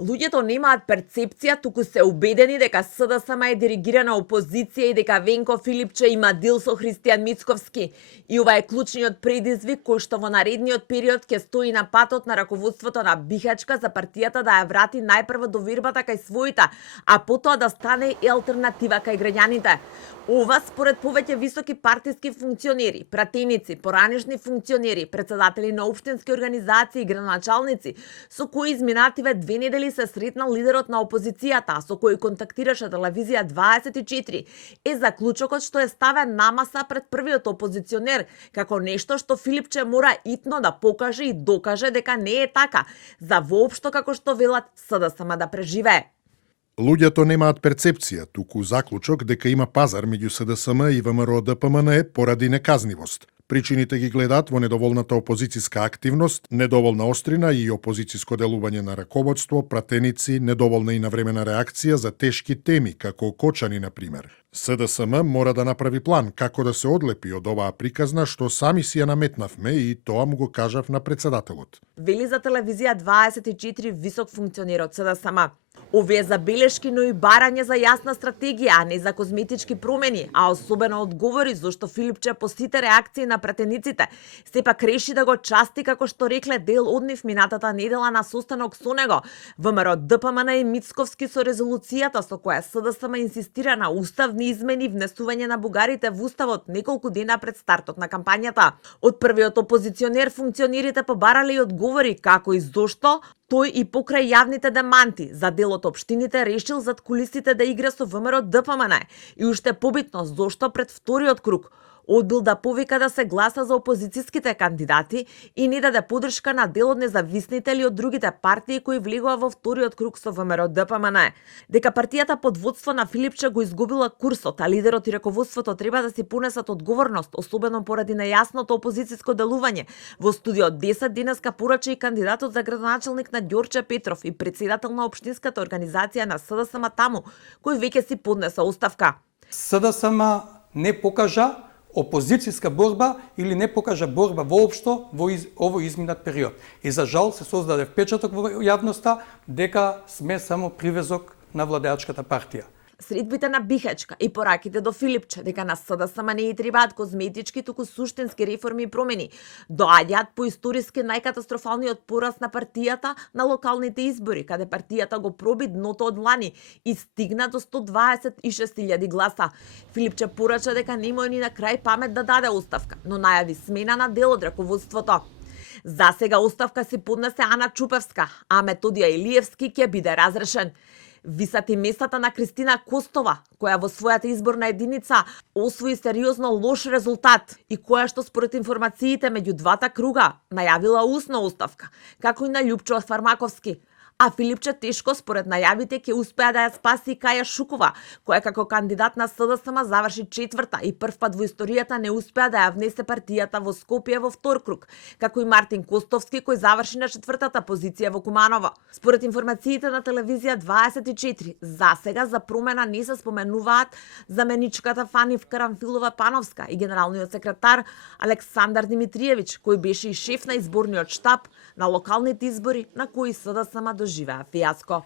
Луѓето немаат перцепција, туку се убедени дека СДСМ е диригирана опозиција и дека Венко Филипче има дил со Христијан Мицковски. И ова е клучниот предизвик кој што во наредниот период ќе стои на патот на раководството на Бихачка за партијата да ја врати најпрво довербата кај своите, а потоа да стане и алтернатива кај граѓаните. Ова според повеќе високи партиски функционери, пратеници, поранешни функционери, председатели на општински организации и градоначалници, со кои изминативе 2 недели се сретнал лидерот на опозицијата, со кој контактираше телевизија 24, е заклучокот што е ставен на маса пред првиот опозиционер, како нешто што Филипче мора итно да покаже и докаже дека не е така, за воопшто како што велат СДСМ да преживее. Луѓето немаат перцепција, туку заклучок дека има пазар меѓу СДСМ и ВМРО-ДПМН поради неказнивост. Причините ги гледаат во недоволната опозицијска активност, недоволна острина и опозицијско делување на раководство, пратеници, недоволна и навремена реакција за тешки теми, како Кочани, например. СДСМ мора да направи план како да се одлепи од оваа приказна што сами си ја наметнавме и тоа му го кажав на председателот. Вели за телевизија 24 висок функционер од СДСМ. Овие забелешки, но и барање за јасна стратегија, а не за козметички промени, а особено одговори зашто Филипче по сите реакции на пратениците сепак реши да го части како што рекле дел од нив минатата недела на состанок со него. ВМРО-ДПМН и Мицковски со резолуцијата со која СДСМ инсистира на уставни измени и внесување на бугарите во уставот неколку дена пред стартот на кампањата. Од првиот опозиционер функционерите побарале и одговори како и зошто тој и покрај јавните деманти за дел од општините решил зад кулисите да игра со ВМРО-ДПМН и уште побитно зошто пред вториот круг одбил да повика да се гласа за опозицијските кандидати и не даде поддршка на дел од независните или од другите партии кои влегува во вториот круг со ВМРО-ДПМН. Дека партијата под водство на Филипче го изгубила курсот, а лидерот и раководството треба да си понесат одговорност, особено поради нејасното опозицијско делување. Во студио 10 денеска порача и кандидатот за градоначалник на Ѓорче Петров и председател на општинската организација на СДСМ таму, кој веќе си поднесе оставка. СДСМ не покажа опозицијска борба или не покажа борба воопшто во овој изминат период. И за жал се создаде впечаток во јавноста дека сме само привезок на владеачката партија. Средбите на Бихачка и пораките до Филипче дека на СДСМ не и требаат козметички, туку суштински реформи и промени, доаѓаат по историски најкатастрофалниот пораз на партијата на локалните избори, каде партијата го проби дното од лани и стигна до 126.000 гласа. Филипче порача дека немој ни на крај памет да даде оставка, но најави смена на дел од раководството. За сега оставка си поднесе Ана Чупевска, а Методија Илиевски ќе биде разрешен. Висат и местата на Кристина Костова, која во својата изборна единица освои сериозно лош резултат и која што според информациите меѓу двата круга најавила усна оставка, како и на Љупчо Фармаковски. А Филипче тешко според најавите ќе успеа да ја спаси Каја Шукова, која како кандидат на СДСМ заврши четврта и првпат во историјата не успеа да ја внесе партијата во Скопје во втор круг, како и Мартин Костовски кој заврши на четвртата позиција во Куманово. Според информациите на телевизија 24, за сега за промена не се споменуваат заменичката Фани Карамфилова-Пановска и генералниот секретар Александар Димитриевиќ, кој беше и шеф на изборниот штаб на локалните избори на кои СДСМ доживеа фијаско.